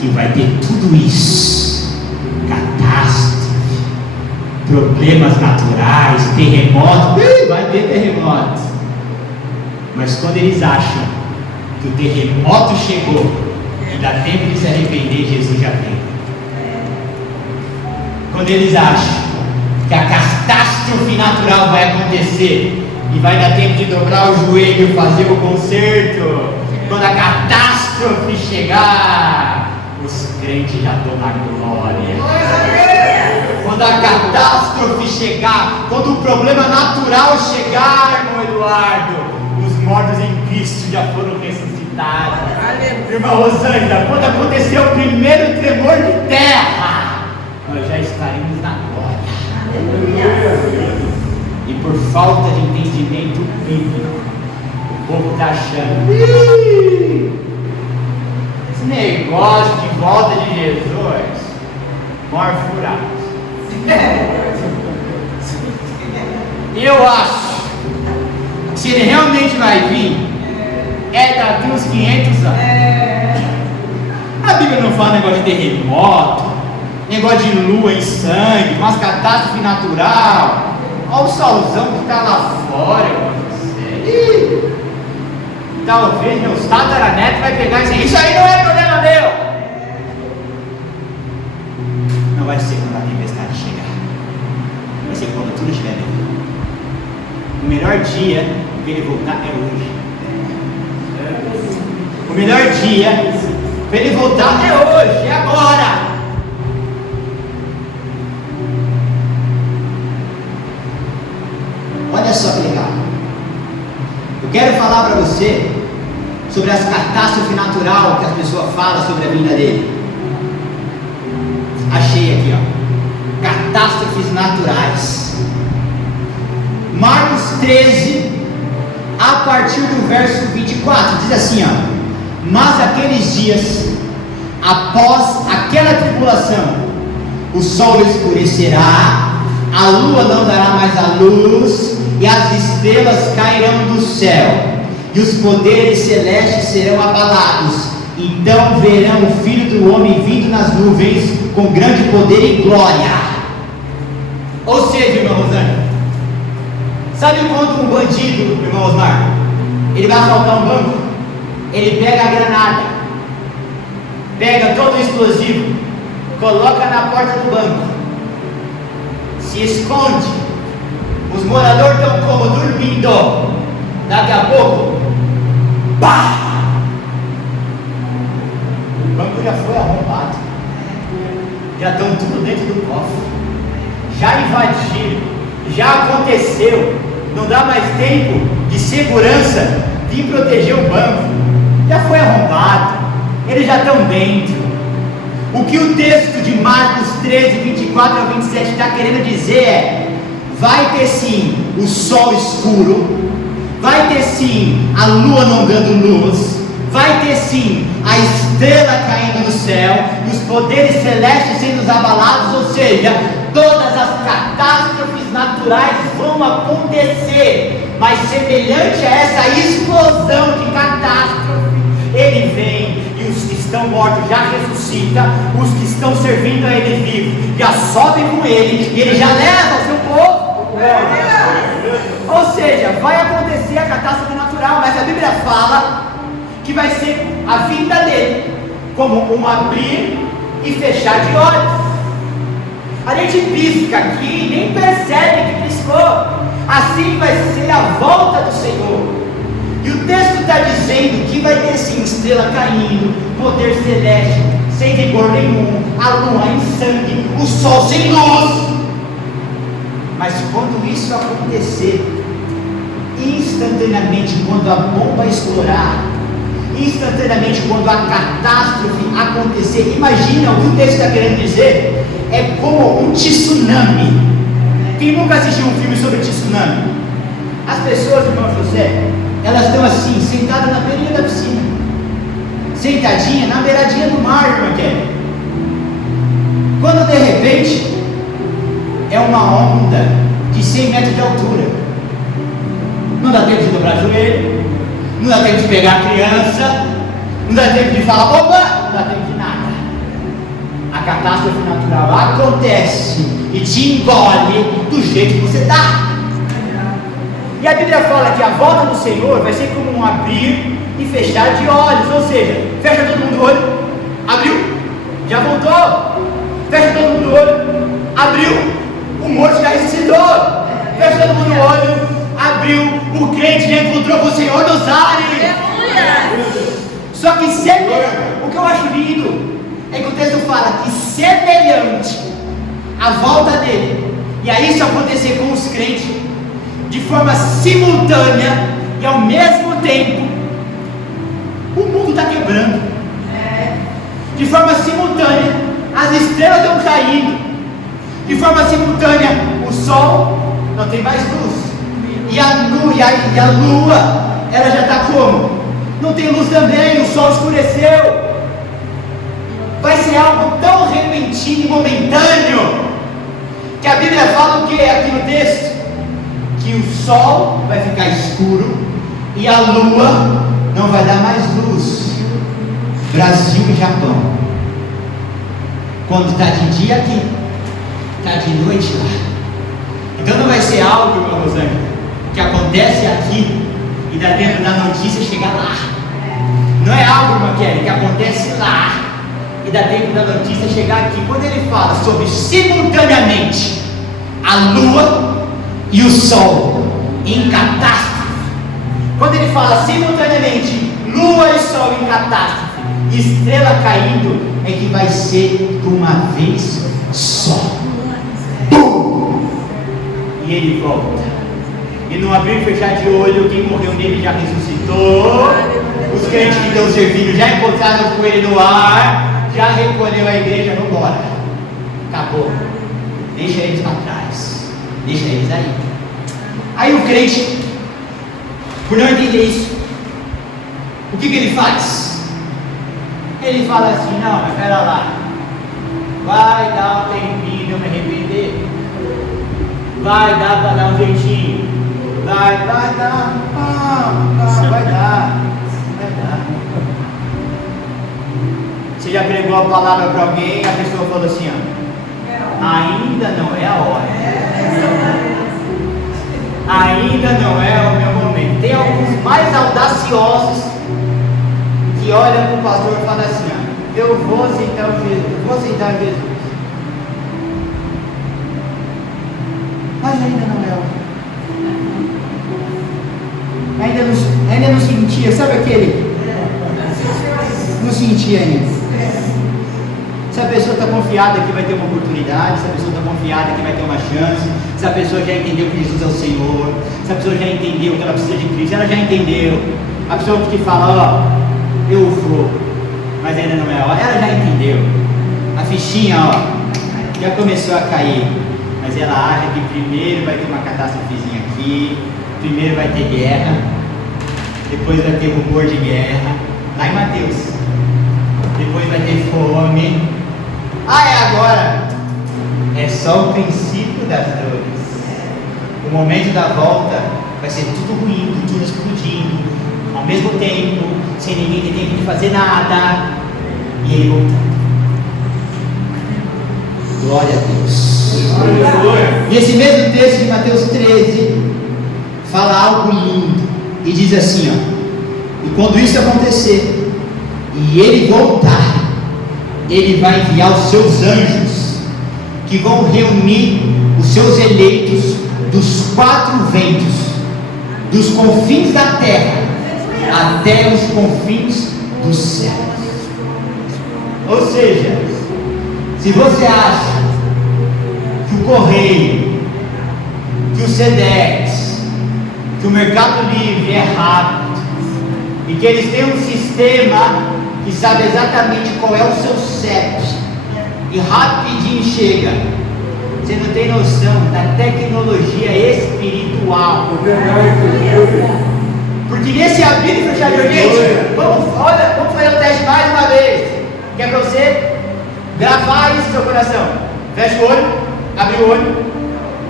que vai ter tudo isso: catástrofe, problemas naturais, terremotos. Vai ter terremoto. Mas quando eles acham que o terremoto chegou e dá tempo de se arrepender, Jesus já veio. Quando eles acham que a catástrofe natural vai acontecer e vai dar tempo de dobrar o joelho e fazer o concerto, quando a catástrofe chegar, os crentes já estão na glória. Quando a catástrofe chegar, quando o problema natural chegar, irmão Eduardo, os mortos em Cristo já foram ressuscitados. Irmã Rosângela, quando acontecer o primeiro tremor de terra, nós já estaremos na glória. E por falta de entendimento bíblico, o povo está achando esse negócio de volta de Jesus, maior furado. Eu acho que se ele realmente vai vir, é daqui uns 500 anos. A Bíblia não fala negócio de terremoto, negócio de lua em sangue, umas catástrofe natural. Olha o solzão que está lá fora, irmão. Talvez meus tataranetos vai pegar isso aí. Isso aí não é problema meu. Não vai ser quando a tempestade chegar, vai ser quando tudo estiver bem. O melhor dia para ele voltar é hoje. O melhor dia para ele voltar é hoje, é agora. Olha só que legal. Eu quero falar para você sobre as catástrofes naturais que as pessoas falam sobre a vinda dele. Achei aqui, ó, catástrofes naturais. Marcos 13, a partir do verso 24, diz assim, ó: mas aqueles dias, após aquela tribulação, o sol escurecerá, a lua não dará mais a luz, e as estrelas cairão do céu, e os poderes celestes serão abalados. Então verão o Filho do Homem vindo nas nuvens com grande poder e glória. Ou seja, irmã Rosângela, Sabe quando um bandido, irmão Osmar, ele vai assaltar um banco, ele pega a granada, pega todo o explosivo, coloca na porta do banco, se esconde, os moradores estão como? Dormindo. Daqui a pouco, pá! O banco já foi arrombado, já estão tudo dentro do cofre, já invadiram, já aconteceu, não dá mais tempo de segurança de proteger o banco, já foi arrombado, eles já estão dentro. O que o texto de Marcos 13, 24 a 27 está querendo dizer é: vai ter sim o sol escuro, vai ter sim a lua não dando luz, vai ter sim a estrela caindo no céu, e os poderes celestes sendo abalados, ou seja, todas as catástrofes naturais vão acontecer, mas semelhante a essa explosão de catástrofe, ele vem e os que estão mortos já ressuscitam, os que estão servindo a ele vivo já sobem com ele, e ele já leva o seu povo. Ou seja, vai acontecer a catástrofe natural, mas a Bíblia fala que vai ser a vinda dele como um abrir e fechar de olhos. A gente pisca aqui e nem percebe que piscou. Assim vai ser a volta do Senhor. E o texto está dizendo que vai ter sim estrela caindo, poder celeste sem vigor nenhum, a lua em sangue, o sol sem luz. Mas quando isso acontecer, instantaneamente, quando a bomba estourar, instantaneamente, quando a catástrofe acontecer, imagina o que o texto está querendo dizer, é como um tsunami. Quem nunca assistiu um filme sobre tsunami? As pessoas, irmão José, elas estão assim, sentadas na beirinha da piscina, sentadinha na beiradinha do mar, irmã Kelly. Quando de repente é uma onda de 100 metros de altura, não dá tempo de dobrar joelho, não dá tempo de pegar a criança, não dá tempo de falar opa, não dá tempo de nada. A catástrofe natural acontece e te engole do jeito que você está. E a Bíblia fala que a volta do Senhor vai ser como um abrir e fechar de olhos, ou seja, fecha todo mundo o olho, abriu, já voltou, fecha todo mundo o olho, abriu, o morto já ressuscitou, fecha todo mundo o olho, abriu, o crente já encontrou com o Senhor nos ares. Só que o que eu acho lindo é que o texto fala que semelhante à volta dele, e a isso acontecer com os crentes de forma simultânea e ao mesmo tempo, o mundo está quebrando. De forma simultânea, as estrelas estão caindo. De forma simultânea, o sol não tem mais luz. E a lua, ela já está como? Não tem luz também, o sol escureceu. Vai ser algo tão repentino e momentâneo, que a Bíblia fala o que aqui no texto? Que o sol vai ficar escuro e a lua não vai dar mais luz. Brasil e Japão, quando está de dia aqui, está de noite lá. Então não vai ser algo, irmã Rosângela, que acontece aqui e dá tempo da notícia chegar lá. Não é algo, irmã Kelly, que acontece lá e dá tempo da notícia chegar aqui. Quando ele fala sobre simultaneamente a lua e o sol em catástrofe, quando ele fala simultaneamente lua e sol em catástrofe, estrela caindo, é que vai ser de uma vez só. Bum! E ele volta. E no abrir e fechar de olho, quem morreu nele já ressuscitou. Os crentes que estão servindo já encontraram com ele no ar, já recolheu a igreja, vamos embora. Acabou. Deixa eles para trás. Deixa eles aí. Aí o crente, por não entender isso, o que ele faz? Ele fala assim: não, mas pera lá, vai dar um tempinho de eu me arrepender, vai dar para dar um jeitinho, vai dar, vai dar. Você já pregou a palavra para alguém e a pessoa falou assim: ó, ainda não é a hora, ainda olha para o pastor e fala assim: ó, eu vou aceitar Jesus. Mas ainda não é ainda não sentia, sabe aquele? Não sentia ainda. Se a pessoa está confiada que vai ter uma oportunidade, se a pessoa está confiada que vai ter uma chance, se a pessoa já entendeu que Jesus é o Senhor, se a pessoa já entendeu que ela precisa de Cristo, ela já entendeu. A pessoa que fala, ó, eu vou, mas ainda não é a hora, ela já entendeu. A fichinha, ó, já começou a cair, mas ela acha que primeiro vai ter uma catástrofezinha aqui, primeiro vai ter guerra, depois vai ter rumor de guerra, lá em Mateus, depois vai ter fome. Agora é só o princípio das dores. O momento da volta vai ser tudo ruim, tudo explodindo ao mesmo tempo, sem ninguém ter tempo de fazer nada, e ele voltando. Glória a Deus. E esse mesmo texto de Mateus 13 fala algo lindo e diz assim, ó: e quando isso acontecer e ele voltar, ele vai enviar os seus anjos, que vão reunir os seus eleitos dos 4 ventos, dos confins da terra até os confins dos céus. Ou seja, se você acha que o Correio, que o Sedex, que o Mercado Livre é rápido e que eles têm um sistema que sabe exatamente qual é o seu CEP e rapidinho chega, você não tem noção da tecnologia espiritual. Porque nesse abrir e fechar de olho, gente, vamos fazer o teste mais uma vez, que é para você gravar isso no seu coração. Fecha o olho, abre o olho.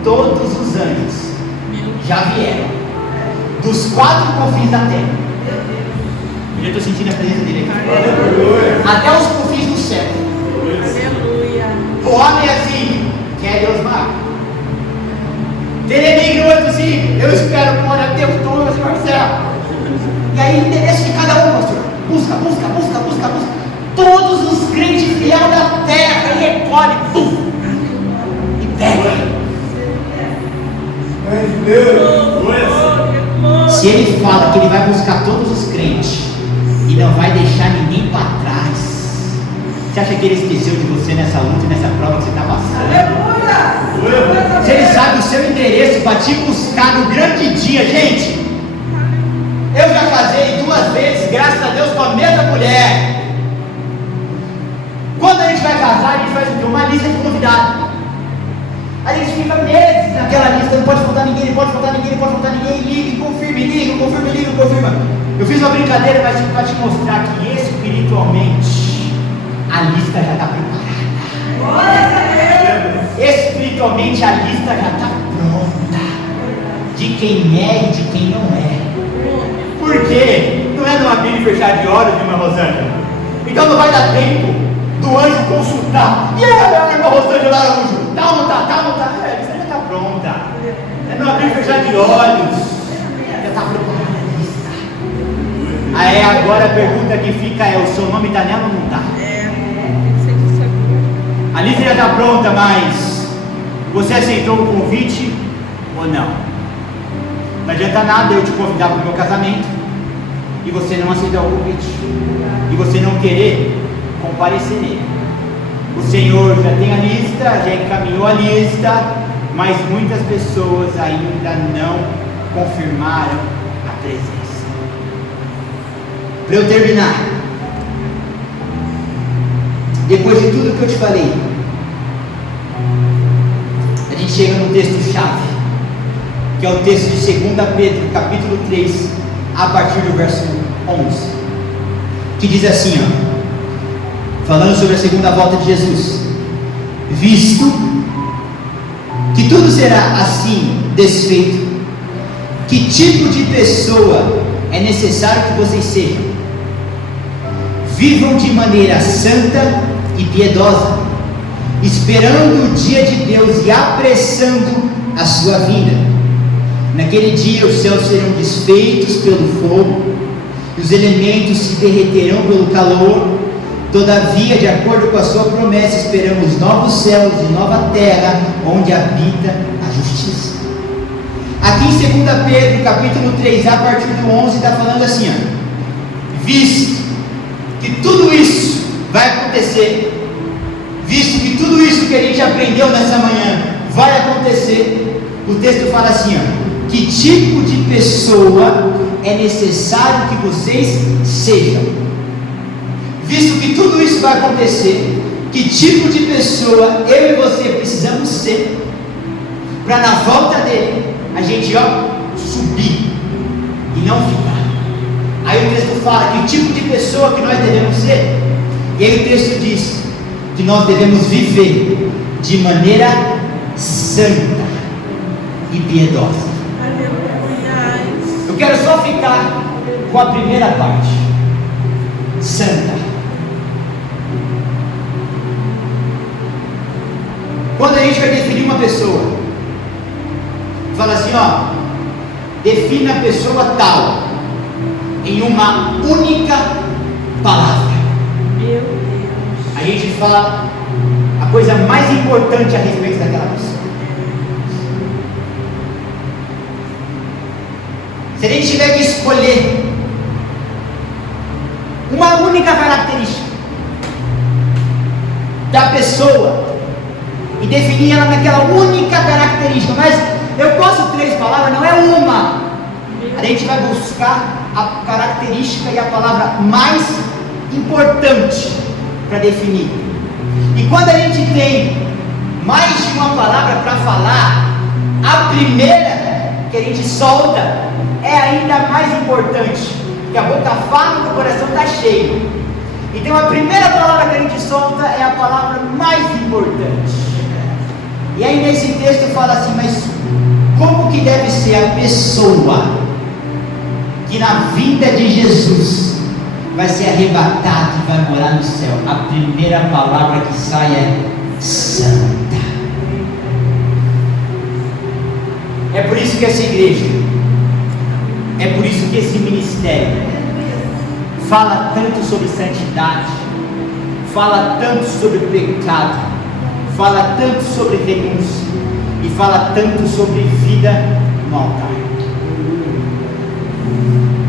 Todos os anjos já vieram dos 4 confins da terra. Eu já estou sentindo a presença dele aqui. Até os confins do céu. O homem assim, quer Deus mar. Teremigo 85, eu espero que olha Deus todo esse Marcelo. E aí interessa de cada um, pastor. Busca. Todos os crentes fiéis da terra, e recolhe, pum, e pega. Se ele fala que ele vai buscar todos os crentes e não vai deixar ninguém para trás, você acha que ele esqueceu de você nessa luta, nessa prova que você está passando? Se ele sabe o seu endereço para te buscar no grande dia, gente. Eu já casei 2 vezes, graças a Deus, com a mesma mulher. Quando a gente vai casar, a gente faz o quê? Uma lista de convidados. A gente fica meses naquela lista, não pode faltar ninguém, liga, confirma. Eu fiz uma brincadeira para te mostrar que espiritualmente a lista já está preparada. Espiritualmente a lista já está pronta, de quem é e de quem não é. Por quê? Não é no abrir e fechar de olhos, irmã Rosângela. Então não vai dar tempo do anjo consultar. E aí, irmã Rosângela Araújo? Tá ou não tá? A lista já está pronta. É no abrir e fechar de olhos. Já está preparada a lista. Aí agora a pergunta que fica é: o seu nome está nela ou não está? A lista já está pronta, mas você aceitou o convite ou não? Não adianta nada eu te convidar para o meu casamento e você não aceitar o convite, e você não querer comparecer nele. O Senhor já tem a lista, já encaminhou a lista, mas muitas pessoas ainda não confirmaram a presença. Para eu terminar, depois de tudo que eu te falei, a gente chega no texto-chave, que é o texto de 2 Pedro, capítulo 3, a partir do verso 11, que diz assim, falando sobre a segunda volta de Jesus: visto que tudo será assim desfeito, que tipo de pessoa é necessário que vocês sejam? Vivam de maneira santa e piedosa, esperando o dia de Deus e apressando a sua vinda. Naquele dia os céus serão desfeitos pelo fogo, os elementos se derreterão pelo calor. Todavia, de acordo com a sua promessa, esperamos novos céus e nova terra, onde habita a justiça. Aqui em 2 Pedro, capítulo 3, a partir do 11, está falando assim, ó: visto que tudo isso vai acontecer, visto que tudo isso que a gente aprendeu nessa manhã vai acontecer, o texto fala assim, ó: que tipo de pessoa é necessário que vocês sejam? Visto que tudo isso vai acontecer, que tipo de pessoa eu e você precisamos ser, para na volta dele, a gente subir e não ficar. Aí o texto fala que tipo de pessoa que nós devemos ser, e aí o texto diz que nós devemos viver de maneira santa e piedosa. Eu quero só ficar com a primeira parte: santa. Quando a gente vai definir uma pessoa, fala assim, defina a pessoa tal em uma única palavra. Meu Deus. A gente fala a coisa mais importante a respeito daquela pessoa. Se a gente tiver que escolher uma única característica da pessoa e definir ela naquela única característica, mas eu posso 3 palavras, não é uma. A gente vai buscar a característica e a palavra mais importante para definir. E quando a gente tem mais de uma palavra para falar, a primeira que a gente solta é ainda mais importante, porque a boca fala e o coração está cheio. Então a primeira palavra que a gente solta é a palavra mais importante. E aí nesse texto fala assim, mas como que deve ser a pessoa que na vinda de Jesus vai ser arrebatada e vai morar no céu? A primeira palavra que sai é santa. É por isso que essa igreja, é por isso que esse ministério fala tanto sobre santidade, fala tanto sobre pecado, fala tanto sobre renúncia e fala tanto sobre vida no altar.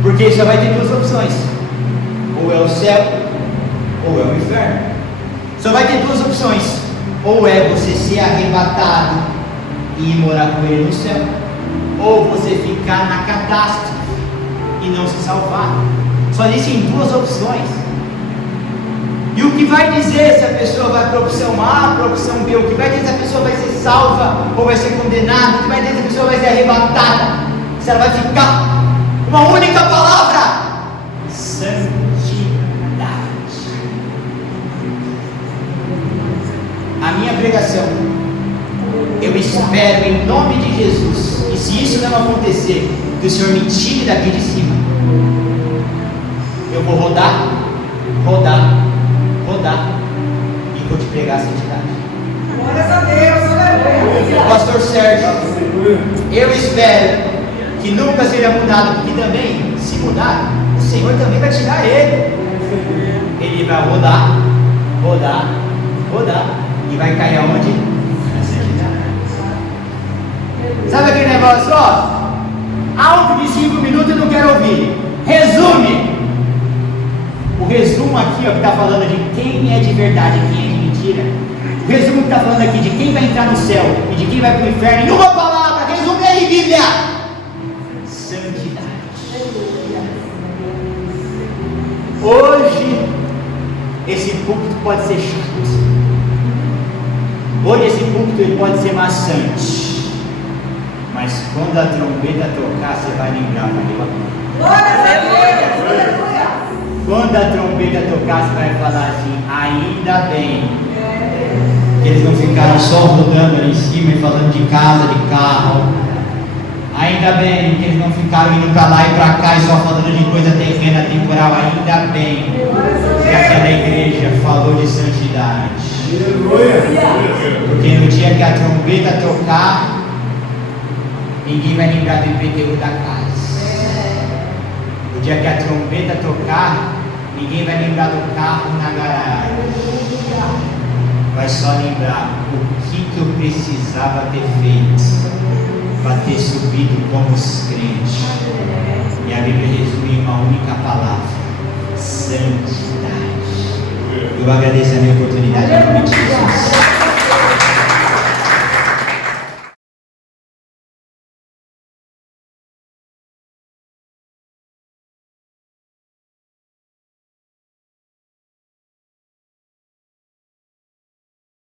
Porque só vai ter 2 opções: ou é o céu ou é o inferno. Só vai ter 2 opções: ou é você ser arrebatado e ir morar com ele no céu, ou você ficar na catástrofe e não se salvar. Só existem 2 opções. E o que vai dizer se a pessoa vai para a opção A, para a opção B? O que vai dizer se a pessoa vai ser salva ou vai ser condenada? O que vai dizer se a pessoa vai ser arrebatada? Se ela vai ficar? Uma única palavra: santidade. A minha pregação, eu espero em nome de Jesus, e se isso não acontecer, que o Senhor me tire daqui de cima. Eu vou rodar e vou te pregar a santidade. Glória a Deus, aleluia. Pastor Sérgio, eu espero que nunca seja mudado, porque também, se mudar, o Senhor também vai tirar ele. Ele vai rodar e vai cair aonde? Na santidade. Sabe aquele negócio, algo de 5 minutos eu não quero ouvir. Resume. O resumo aqui, que está falando de quem é de verdade e quem é de mentira. O resumo que está falando aqui de quem vai entrar no céu e de quem vai para o inferno, em uma palavra, resume aí, Bíblia: santidade. Hoje, esse púlpito pode ser chato. Hoje, esse púlpito ele pode ser maçante. Mas quando a trombeta tocar, você vai lembrar, Glória a Deus, aleluia. Quando a trombeta tocar, você vai falar assim: ainda bem que eles não ficaram só rodando ali em cima e falando de casa, de carro. Ainda bem que eles não ficaram indo para lá e para cá e só falando de coisa terrena, temporal. Ainda bem que aquela igreja falou de santidade. Porque no dia que a trombeta tocar, ninguém vai lembrar do IPTU da casa. dia que a trombeta tocar, ninguém vai lembrar do carro na garagem. Vai só lembrar o que eu precisava ter feito para ter subido como os crentes. E a Bíblia resume em uma única palavra: santidade. Eu agradeço a minha oportunidade em nome de Jesus.